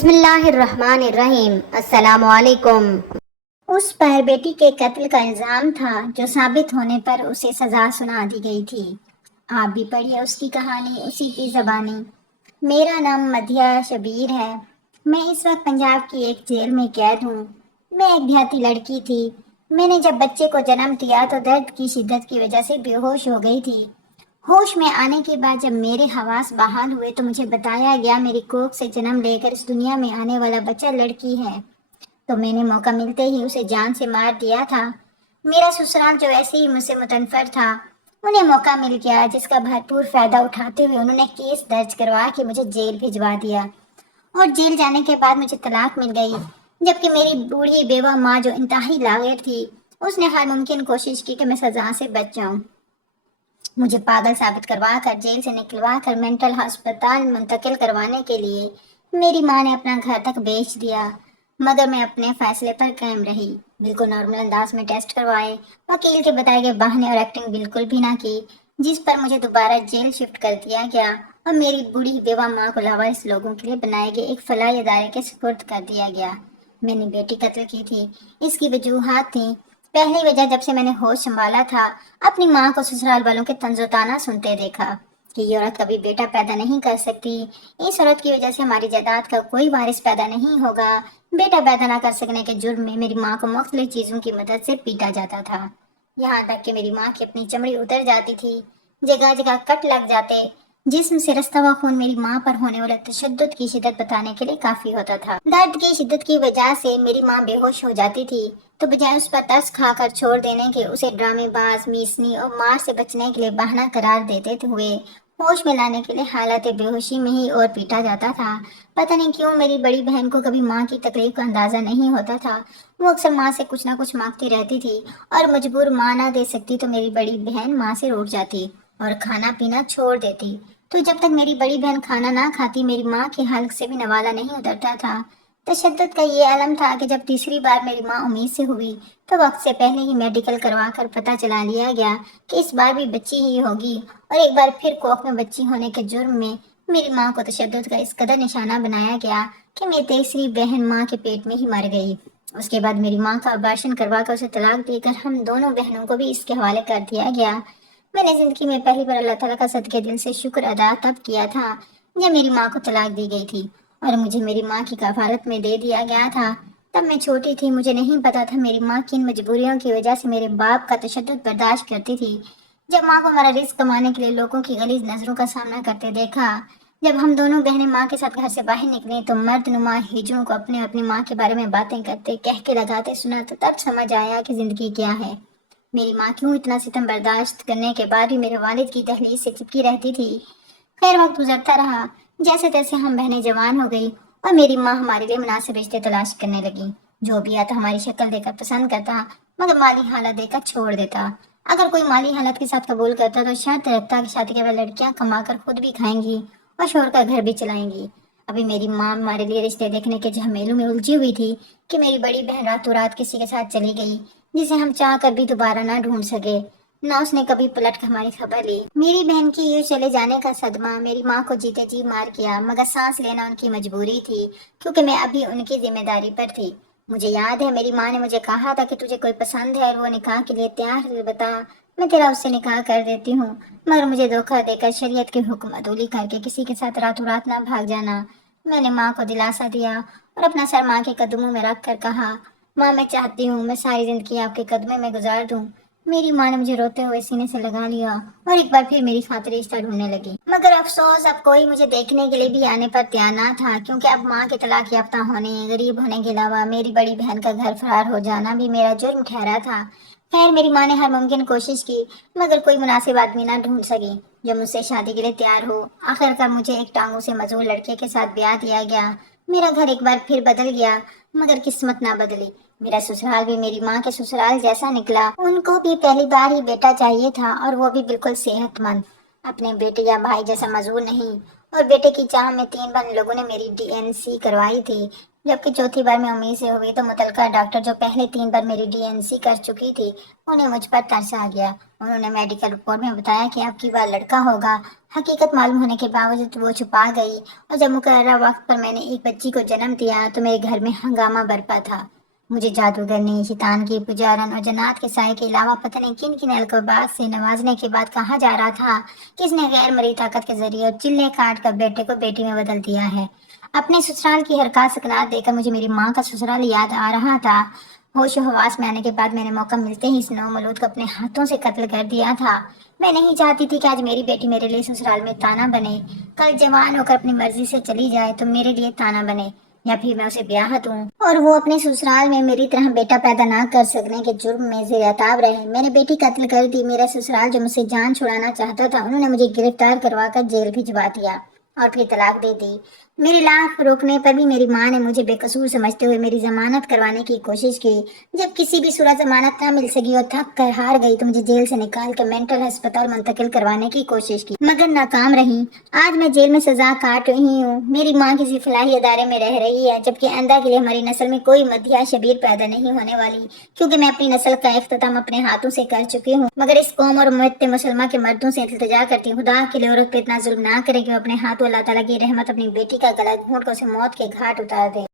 بسم اللہ الرحمن الرحیم۔ السلام علیکم۔ اس پر بیٹی کے قتل کا الزام تھا جو ثابت ہونے پر اسے سزا سنا دی گئی تھی۔ آپ بھی پڑھیے اس کی کہانی اسی کی زبانی۔ میرا نام مدھیہ شبیر ہے۔ میں اس وقت پنجاب کی ایک جیل میں قید ہوں۔ میں ایک دیہاتی لڑکی تھی۔ میں نے جب بچے کو جنم دیا تو درد کی شدت کی وجہ سے بے ہوش ہو گئی تھی۔ ہوش میں آنے کے بعد جب میرے حواس بحال ہوئے تو مجھے بتایا گیا میری کوکھ سے جنم لے کر اس دنیا میں آنے والا بچہ لڑکی ہے، تو میں نے موقع ملتے ہی اسے جان سے مار دیا تھا۔ میرا سسرال جو ایسے ہی مجھ سے متنفر تھا، انہیں موقع مل گیا جس کا بھرپور فائدہ اٹھاتے ہوئے انہوں نے کیس درج کروا کے مجھے جیل بھجوا دیا، اور جیل جانے کے بعد مجھے طلاق مل گئی، جبکہ میری بوڑھی بیوہ ماں جو انتہائی لاغر تھی اس نے ہر ممکن کوشش کی کہ میں سزا سے بچ جاؤں۔ مجھے پاگل ثابت کروا کر جیل سے نکلوا کر مینٹل ہسپتال منتقل کروانے کے لیے میری ماں نے اپنا گھر تک بیچ دیا، مگر میں اپنے فیصلے پر قائم رہی۔ بالکل نارمل انداز میں ٹیسٹ کروائے، وکیل کے بتائے گئے بہانے اور ایکٹنگ بالکل بھی نہ کی، جس پر مجھے دوبارہ جیل شفٹ کر دیا گیا اور میری بوڑھی بیوہ ماں کو لاوارث لوگوں کے لیے بنائے گئے ایک فلاحی ادارے کے سپرد کر دیا گیا۔ میں نے بیٹی قتل کی تھی، اس کی وجوہات تھیں۔ پہلی وجہ، جب سے میں نے ہوش سنبھالا تھا اپنی ماں کو سسرال والوں کے طنز و طعنہ سنتے دیکھا کہ یہ عورت کبھی بیٹا پیدا نہیں کر سکتی، اس عورت کی وجہ سے ہماری جائیداد کا کوئی وارث پیدا نہیں ہوگا۔ بیٹا پیدا نہ کر سکنے کے جرم میں میری ماں کو مختلف چیزوں کی مدد سے پیٹا جاتا تھا، یہاں تک کہ میری ماں کی اپنی چمڑی اتر جاتی تھی، جگہ جگہ کٹ لگ جاتے، جسم سے رستا ہوا خون میری ماں پر ہونے والے تشدد کی شدت بتانے کے لیے کافی ہوتا تھا۔ درد کی شدت کی وجہ سے میری ماں بے ہوش ہو جاتی تھی، تو بجائے اس پر ترس کھا کر چھوڑ دینے کے اسے ڈرامے باز، میسنی اور مار سے بچنے کے لیے بہانہ قرار دیتے ہوئے ہوش میں لانے کے لیے حالت بے ہوشی میں ہی اور پیٹا جاتا تھا۔ پتہ نہیں کیوں میری بڑی بہن کو کبھی ماں کی تکلیف کا اندازہ نہیں ہوتا تھا۔ وہ اکثر ماں سے کچھ نہ کچھ مانگتی رہتی تھی، اور مجبور ماں نہ دے سکتی تو میری بڑی بہن ماں سے روٹھ جاتی اور کھانا پینا چھوڑ دیتی۔ تو جب تک میری بڑی بہن کھانا نہ کھاتی میری ماں کے حلق سے بھی نوالا نہیں اترتا تھا۔ تشدد کا یہ عالم تھا کہ جب تیسری بار میری ماں امید سے ہوئی تو وقت سے پہلے ہی میڈیکل کروا کر پتہ چلا لیا گیا کہ اس بار بھی بچی ہی ہوگی، اور ایک بار پھر کوکھ میں بچی ہونے کے جرم میں میری ماں کو تشدد کا اس قدر نشانہ بنایا گیا کہ میری تیسری بہن ماں کے پیٹ میں ہی مر گئی۔ اس کے بعد میری ماں کا ابارشن کروا کر اسے طلاق دے کر ہم دونوں بہنوں کو بھی اس کے حوالے کر دیا گیا۔ میں نے زندگی میں پہلی بار اللہ تعالیٰ کا صدقے دل سے شکر ادا تب کیا تھا جب میری ماں کو طلاق دی گئی تھی اور مجھے میری ماں کی کفالت میں دے دیا گیا تھا۔ تب میں چھوٹی تھی، مجھے نہیں پتا تھا میری ماں کن مجبوریوں کی وجہ سے میرے باپ کا تشدد برداشت کرتی تھی۔ جب ماں کو ہمارا رزق کمانے کے لیے لوگوں کی غلیظ نظروں کا سامنا کرتے دیکھا، جب ہم دونوں بہنیں ماں کے ساتھ گھر سے باہر نکلیں تو مرد نما ہجوم کو اپنی ماں کے بارے میں باتیں کرتے کہہ کے لگاتے سنا تو تب سمجھ آیا کہ زندگی کیا ہے۔ میری ماں کیوں اتنا ستم برداشت کرنے کے بعد بھی میرے والد کی دہلیز سے چپکی رہتی تھی۔ خیر وقت گزرتا رہا، جیسے تیسے ہم بہنیں جوان ہو گئی اور میری ماں ہمارے لیے مناسب رشتے تلاش کرنے لگی۔ جو بھی آتا ہماری شکل دے کر پسند کرتا، مگر مالی حالت دے کر چھوڑ دیتا۔ اگر کوئی مالی حالت کے ساتھ قبول کرتا تو شرط رکھتا کہ شادی کے بعد لڑکیاں کما کر خود بھی کھائیں گی اور شوہر کا گھر بھی چلائیں گی۔ ابھی میری ماں ہمارے لیے رشتے دیکھنے کے جھمیلوں میں الجھی ہوئی تھی کہ میری بڑی بہن راتوں رات کسی کے ساتھ چلی گئی جسے ہم چاہ کر بھی دوبارہ نہ ڈھونڈ سکے، نہ اس نے کبھی پلٹ کر ہماری خبر لی۔ میری بہن کی یوں چلے جانے کا صدمہ میری ماں کو جیتے جی مار کیا، مگر سانس لینا ان کی مجبوری تھی کیونکہ میں ابھی ان کی ذمہ داری پر تھی۔ مجھے یاد ہے میری ماں نے مجھے کہا تھا کہ تجھے کوئی پسند ہے اور وہ نکاح کے لیے تیار ہے بتا، میں تیرا اس سے نکاح کر دیتی ہوں، مگر مجھے دھوکہ دے کر شریعت کے حکم عدولی کر کے کسی کے ساتھ راتوں رات نہ بھاگ جانا۔ میں نے ماں کو دلاسا دیا اور اپنا سر ماں کے قدموں میں رکھ کر کہا، ماں میں چاہتی ہوں میں ساری زندگی آپ کے قدمے میں گزار دوں۔ میری ماں نے مجھے روتے ہوئے سینے سے لگا لیا اور ایک بار پھر میری خاطر رشتہ ڈھونڈنے لگی، مگر افسوس اب کوئی مجھے دیکھنے کے لیے بھی آنے پر تیار نہ تھا، کیونکہ اب ماں کے طلاق یافتہ ہونے، غریب ہونے کے علاوہ میری بڑی بہن کا گھر فرار ہو جانا بھی میرا جرم ٹھہرا تھا۔ خیر میری ماں نے ہر ممکن کوشش کی مگر کوئی مناسب آدمی نہ ڈھونڈ سکی جو مجھ سے شادی کے لیے تیار ہو۔ آخر کار مجھے ایک ٹانگوں سے معزول لڑکے کے ساتھ بیاہ دیا گیا۔ میرا گھر ایک بار پھر بدل گیا، مگر قسمت نہ بدلی۔ میرا سسرال بھی میری ماں کے سسرال جیسا نکلا۔ ان کو بھی پہلی بار ہی بیٹا چاہیے تھا اور وہ بھی بالکل صحت مند، اپنے بیٹے یا بھائی جیسا معزول نہیں، اور بیٹے کی چاہ میں 3 بار لوگوں نے میری DNC کروائی تھی، جبکہ چوتھی بار میں امید سے ہوئی تو متعلقہ ڈاکٹر جو پہلے 3 بار میری DNC کر چکی تھی انہیں مجھ پر ترس آ گیا۔ انہوں نے میڈیکل رپورٹ میں بتایا کہ اب کی بار لڑکا ہوگا۔ حقیقت معلوم ہونے کے باوجود وہ چھپا گئی، اور جب مقررہ وقت پر میں نے ایک بچی کو جنم دیا تو میرے گھر میں ہنگامہ برپا تھا۔ مجھے جادوگرنی، شیطان کی پجارن اور جنات کے سائے کے علاوہ پتہ نہیں کن کن القابات سے نوازنے کے بعد کہا جا رہا تھا کہ اس نے غیر مرئی طاقت کے ذریعے اور چلے کاٹ کر بیٹے کو بیٹی میں بدل دیا ہے۔ اپنے سسرال کی حرکات سکنات دیکھ کر مجھے میری ماں کا سسرال یاد آ رہا تھا۔ ہوش و حواس میں آنے کے بعد میں نے موقع ملتے ہی اس نومولود کو اپنے ہاتھوں سے قتل کر دیا تھا۔ میں نہیں چاہتی تھی کہ آج میری بیٹی میرے لیے سسرال میں تانا بنے، کل جوان ہو کر اپنی مرضی سے چلی جائے تو میرے لیے تانا بنے، یا پھر میں اسے بیاہ دوں اور وہ اپنے سسرال میں میری طرح بیٹا پیدا نہ کر سکنے کے جرم میں زیر عتاب رہے۔ میں نے بیٹی قتل کر دی۔ میرا سسرال جو مجھ سے جان چھڑانا چاہتا تھا انہوں نے مجھے گرفتار کروا کر جیل بھجوا دیا اور پھر طلاق دے دی۔ میری لاکھ روکنے پر بھی میری ماں نے مجھے بے قصور سمجھتے ہوئے میری ضمانت کروانے کی کوشش کی۔ جب کسی بھی صورت ضمانت نہ مل سکی اور تھک کر ہار گئی تو مجھے جیل سے نکال کر مینٹل ہسپتال منتقل کروانے کی کوشش کی، مگر ناکام رہی۔ آج میں جیل میں سزا کاٹ رہی ہوں۔ میری ماں کسی فلاحی ادارے میں رہ رہی ہے، جبکہ آئندہ کے لیے ہماری نسل میں کوئی مدھیہ شبیر پیدا نہیں ہونے والی، کیونکہ میں اپنی نسل کا اختتام اپنے ہاتھوں سے کر چکی ہوں۔ مگر اس قوم اور امت مسلمہ کے مردوں سے التجا کرتی ہوں، خدا کے لیے عورت پہ اتنا ظلم نہ کرے کہ وہ اپنے ہاتھوں اللہ تعالیٰ کی رحمت اپنی بیٹی کا گلا گھونٹ کر اسے موت کے گھاٹ اتار دے۔